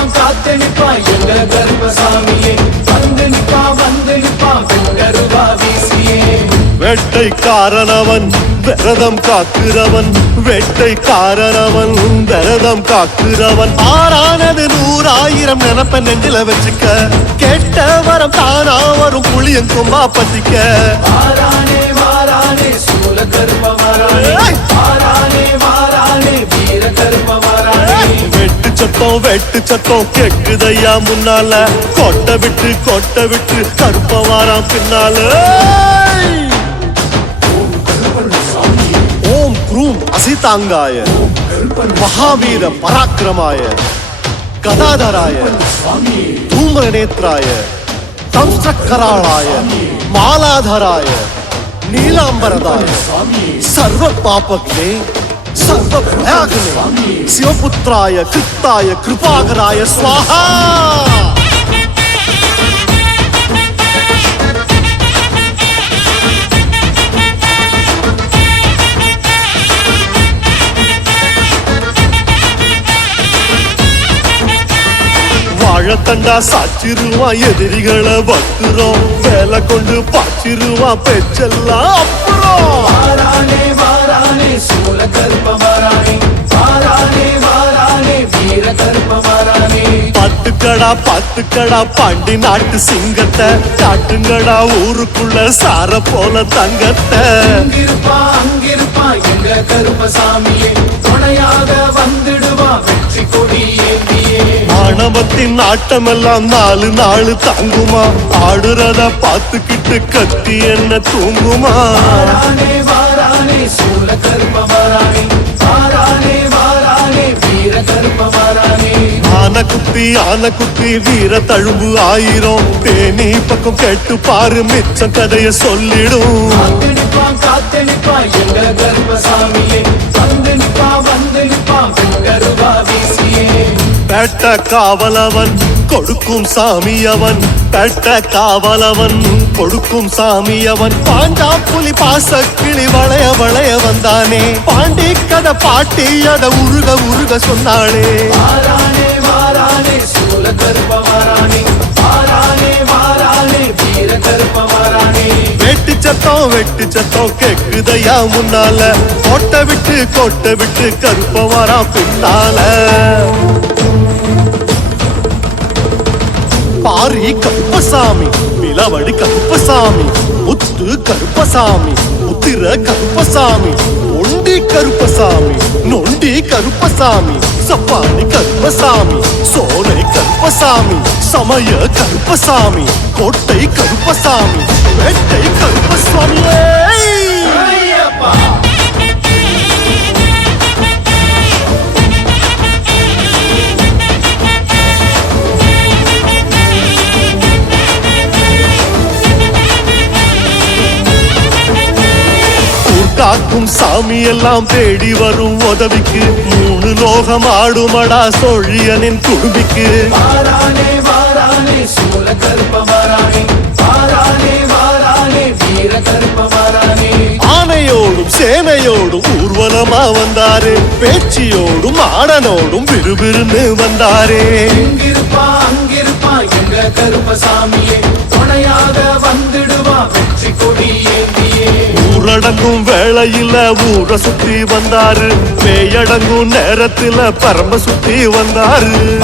நிப்பான் காத்து நிப்பான் எங்க கர்ப்பசாமியே வந்து நிப்பான் வந்து நிப்பான் வெங்கருவா வீசியே வேட்டைக்காரனவன் விரதம் காக்கிறவன் வேட்டைக்காரனவன் விரதம் காக்கிறவன். ஆறானது நூறாயிரம் நினப்ப நெஞ்சில வச்சுக்க. கேட்ட வரம் தானா வரும் புளியன் கொம்பா பத்திக்க. மாறானே சத்தம் வெட்டு சத்தம் கேக்குதையா முன்னால? கொட்டை விட்டு கொட்டை விட்டு கருப்ப வாராம் பின்னால. ஓம் குரூம் அசிதாங்காய. மகாவீர பராக்கிரமாய. கதாதராய. தூம்ரநேத்ராய. தம்சக்கராளாய. மாலாதராய. நீலாம்பரதாய. சர்வ பாபக்னே சர்வ சிவபுத்திராய கிருத்தாய கிருபாகராய ஸ்வாஹா! வாழத்தண்டா சாச்சிருவா எதிரிகளை பத்துறோம் வேலை கொண்டு பாச்சிருவா பெச்செல்லாம் அப்புறம். பத்துக்கடா பத்துக்கடா பாண்டி நாட்டு சிங்கத்தை. காட்டுங்கடா ஊருக்குள்ள சார போல தங்கத்தை. அங்கிருப்பான் அங்கிருப்பான் எங்க கருப்பசாமியே துணையாக வந்துடுவான் வெற்றி கொடி ஏந்தியே. ஆணவத்தின் ஆட்டமெல்லாம் நாலு நாள் தாங்குமா? ஆடுறத பார்த்துக்கிட்டு கத்தி என்ன தூங்குமா? குத்தி ஆன குத்தி வீர தழும்பு ஆயிரம். தேனி பக்கம் கேட்டு பாரு மிச்சம் கதைய சொல்லிடும். பேட்ட காவலவன் கொடுக்கும் சாமி அவன் பேட்ட காவலவன் கொடுக்கும் சாமி அவன் பாண்டா புலி பாச கிளி வளைய வளைய வந்தானே. பாண்டி கதை பாட்டி அத உருக உருக சொன்னாளே. கர்ப்ப மாறானே மாறானே மாறானே வீர கர்ப்ப மாறானே வெட்டு சத்தம் வெட்டு சத்தம் கேக்குதையா முன்னால. கோட்டை விட்டு கோட்டை விட்டு கருப்ப வரா பின்னால. பாரி கருப்பசாமி நிலவடி கருப்பசாமி முத்து கருப்பசாமி முத்திர கருப்பசாமி ஒண்டி கருப்பசாமி நொண்டி கருப்பசாமி சப்பானி கருப்பசாமி சோலை கருப்பசாமி சமய கருப்பசாமி கோட்டை கருப்பசாமி வேட்டை கருப்பசாமியே. காக்கும் சாமி எல்லாம் தேடி வரும் உதவிக்கு. மூணு லோகம் ஆடுமடா சோழியனின் குடும்பிக்கு. மாறானே மாறானே சூல கர்ப்ப மாறானே மாறானே மாறானே வீர கர்ப்ப மாறானே ஆனையோடும் சேனையோடும் ஊர்வலமா வந்தாரு. பேச்சியோடும் ஆடனோடும் விறுவிறுன்னு வந்தாரே. இங்கிருப்பான் அங்கிருப்பான் எங்க துணையாக ஊரடங்கும் வேளையில ஊரை சுத்தி வந்தாரு. பேயடங்கும் நேரத்துல பரம்ப சுத்தி வந்தாரு.